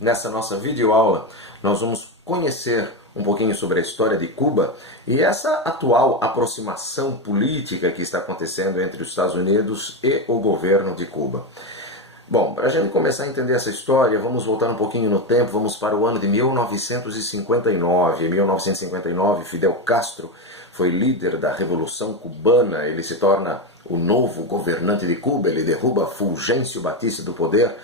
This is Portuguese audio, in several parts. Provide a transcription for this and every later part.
Nessa nossa videoaula, nós vamos conhecer um pouquinho sobre a história de Cuba e essa atual aproximação política que está acontecendo entre os Estados Unidos e o governo de Cuba. Bom, para a gente começar a entender essa história, vamos voltar um pouquinho no tempo, vamos para o ano de 1959. Em 1959, Fidel Castro foi líder da Revolução Cubana, ele se torna o novo governante de Cuba, ele derruba Fulgêncio Batista do poder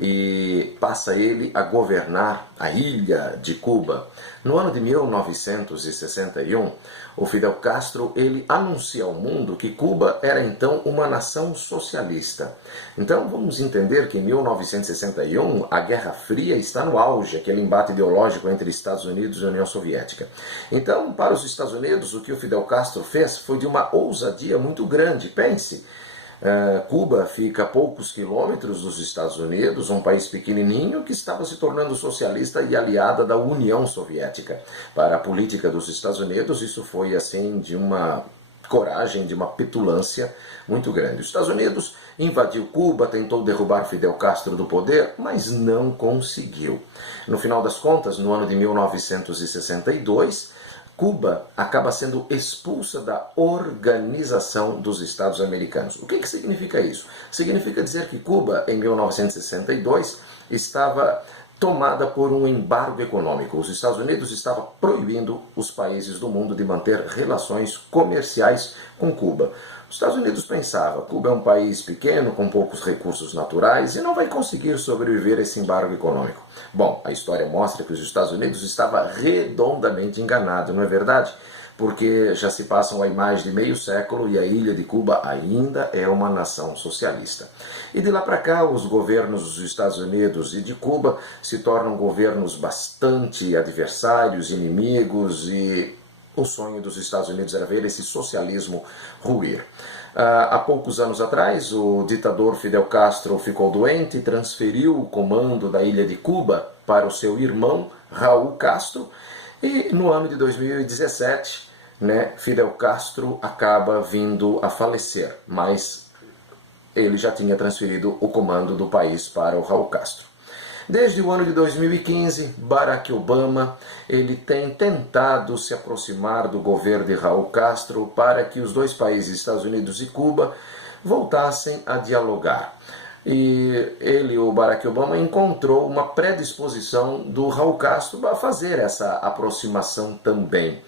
e passa ele a governar a ilha de Cuba. No ano de 1961, o Fidel Castro ele anuncia ao mundo que Cuba era então uma nação socialista. Então vamos entender que em 1961 a Guerra Fria está no auge, aquele embate ideológico entre Estados Unidos e União Soviética. Então, para os Estados Unidos, o que o Fidel Castro fez foi de uma ousadia muito grande. Pense, Cuba fica a poucos quilômetros dos Estados Unidos, um país pequenininho que estava se tornando socialista e aliada da União Soviética. Para a política dos Estados Unidos, isso foi assim de uma coragem, de uma petulância muito grande. Os Estados Unidos invadiu Cuba, tentou derrubar Fidel Castro do poder, mas não conseguiu. No final das contas, no ano de 1962, Cuba acaba sendo expulsa da Organização dos Estados Americanos. O que significa isso? Significa dizer que Cuba, em 1962, estava tomada por um embargo econômico. Os Estados Unidos estavam proibindo os países do mundo de manter relações comerciais com Cuba. Os Estados Unidos pensavam, Cuba é um país pequeno, com poucos recursos naturais, e não vai conseguir sobreviver a esse embargo econômico. Bom, a história mostra que os Estados Unidos estavam redondamente enganados, não é verdade? Porque já se passam aí mais de meio século e a ilha de Cuba ainda é uma nação socialista. E de lá para cá, os governos dos Estados Unidos e de Cuba se tornam governos bastante adversários, inimigos, e o sonho dos Estados Unidos era ver esse socialismo ruir. Há poucos anos atrás, o ditador Fidel Castro ficou doente e transferiu o comando da ilha de Cuba para o seu irmão Raul Castro, e no ano de 2017, Fidel Castro acaba vindo a falecer, mas ele já tinha transferido o comando do país para o Raul Castro. Desde o ano de 2015, Barack Obama ele tem tentado se aproximar do governo de Raul Castro para que os dois países, Estados Unidos e Cuba, voltassem a dialogar. E ele, o Barack Obama, encontrou uma predisposição do Raul Castro a fazer essa aproximação também.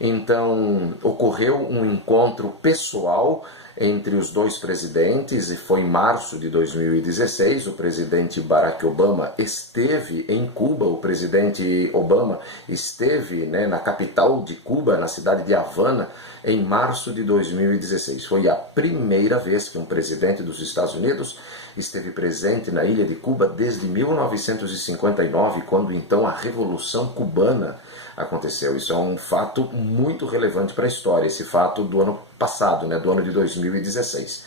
Então, ocorreu um encontro pessoal entre os dois presidentes, e foi em março de 2016, o presidente Barack Obama esteve em Cuba, o presidente Obama esteve na capital de Cuba, na cidade de Havana, em março de 2016. Foi a primeira vez que um presidente dos Estados Unidos esteve presente na ilha de Cuba desde 1959, quando então a Revolução Cubana aconteceu. Isso é um fato muito relevante para a história, esse fato do ano passado, do ano de 2016.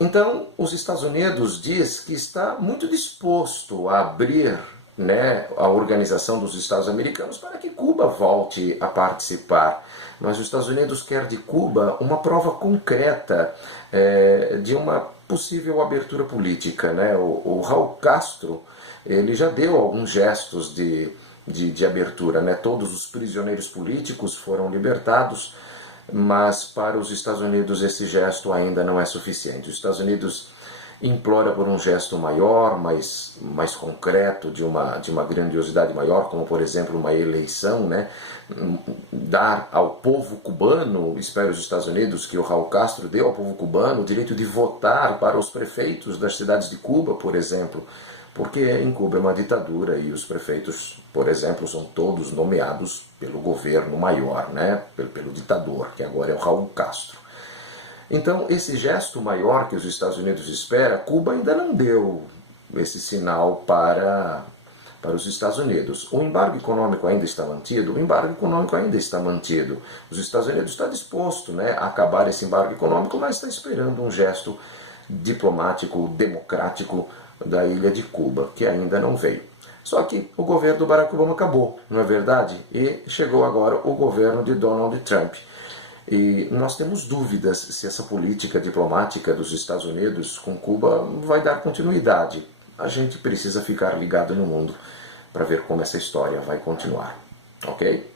Então, os Estados Unidos diz que está muito disposto a abrir a Organização dos Estados Americanos para que Cuba volte a participar. Mas os Estados Unidos quer de Cuba uma prova concreta de uma possível abertura política. O Raul Castro ele já deu alguns gestos de abertura. Todos os prisioneiros políticos foram libertados, mas para os Estados Unidos esse gesto ainda não é suficiente. Os Estados Unidos implora por um gesto maior, mais concreto, de uma grandiosidade maior, como por exemplo uma eleição, dar ao povo cubano, espero os Estados Unidos que o Raul Castro deu ao povo cubano o direito de votar para os prefeitos das cidades de Cuba, por exemplo, porque em Cuba é uma ditadura e os prefeitos, por exemplo, são todos nomeados pelo governo maior, pelo ditador, que agora é o Raul Castro. Então, esse gesto maior que os Estados Unidos espera, Cuba ainda não deu esse sinal para os Estados Unidos. O embargo econômico ainda está mantido? O embargo econômico ainda está mantido. Os Estados Unidos está disposto a acabar esse embargo econômico, mas está esperando um gesto diplomático, democrático da ilha de Cuba, que ainda não veio. Só que o governo do Barack Obama acabou, não é verdade? E chegou agora o governo de Donald Trump. E nós temos dúvidas se essa política diplomática dos Estados Unidos com Cuba vai dar continuidade. a gente precisa ficar ligado no mundo para ver como essa história vai continuar, ok?